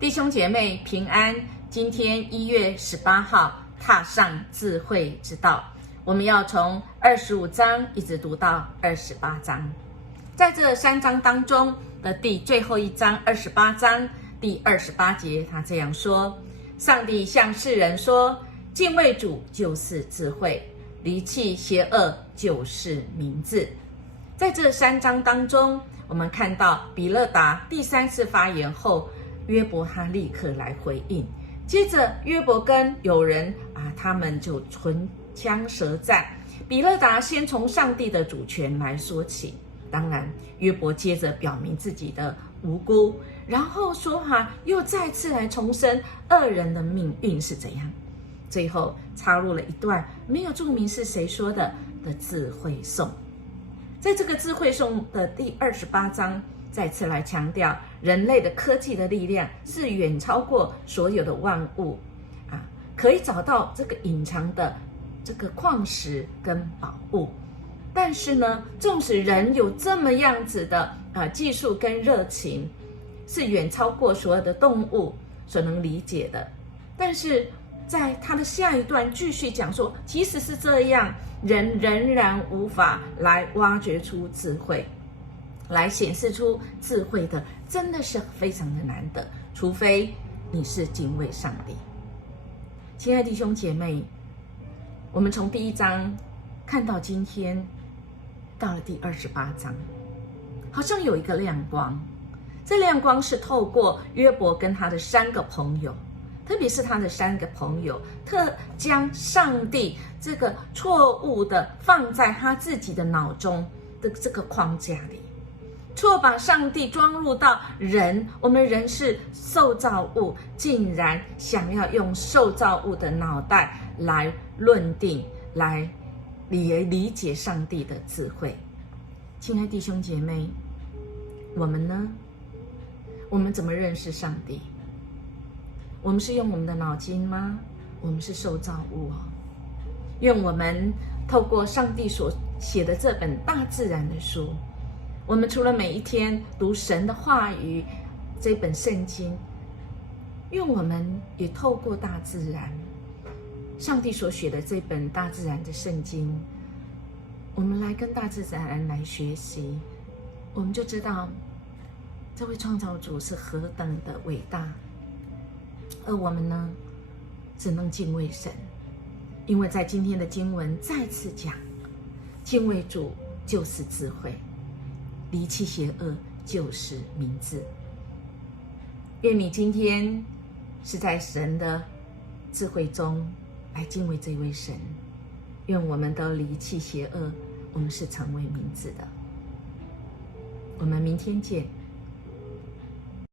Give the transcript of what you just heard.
弟兄姐妹平安，今天1月18号，踏上智慧之道，我们要从25章一直读到28章。在这3章当中的最后一章28章第28节，他这样说：上帝向世人说，敬畏主就是智慧，离弃邪恶就是明智。在这3章当中，我们看到比勒达第3次发言后，约伯他立刻来回应。接着约伯跟友人他们就唇枪舌战。比勒达先从上帝的主权来说起，当然约伯接着表明自己的无辜，然后说又再次来重申恶人的命运是怎样。最后插入了一段没有注明是谁说的智慧颂。在这个智慧颂的第28章，再次来强调人类的科技的力量是远超过所有的万物可以找到这个隐藏的这个矿石跟宝物。但是呢，纵使人有这么样子的技术跟热情，是远超过所有的动物所能理解的，但是在他的下一段继续讲说，即使是这样，人仍然无法来挖掘出智慧，来显示出智慧的，真的是非常的难得，除非你是敬畏上帝。亲爱的弟兄姐妹，我们从第1章看到今天，到了第28章，好像有一个亮光。这亮光是透过约伯跟他的3个朋友，特别是他的3个朋友，将上帝这个错误的放在他自己的脑中的这个框架里，错把上帝装入到人，我们人是受造物，竟然想要用受造物的脑袋来论定，来理解上帝的智慧。亲爱的弟兄姐妹，我们呢？我们怎么认识上帝？我们是用我们的脑筋吗？我们是受造物愿我们透过上帝所写的这本大自然的书，我们除了每一天读神的话语，这本圣经，愿我们也透过大自然，上帝所写的这本大自然的圣经，我们来跟大自然来学习，我们就知道这位创造主是何等的伟大。而我们呢，只能敬畏神，因为在今天的经文再次讲，敬畏主就是智慧，离弃邪恶就是明智。愿你今天是在神的智慧中来敬畏这位神，愿我们都离弃邪恶，我们是成为明智的。我们明天见。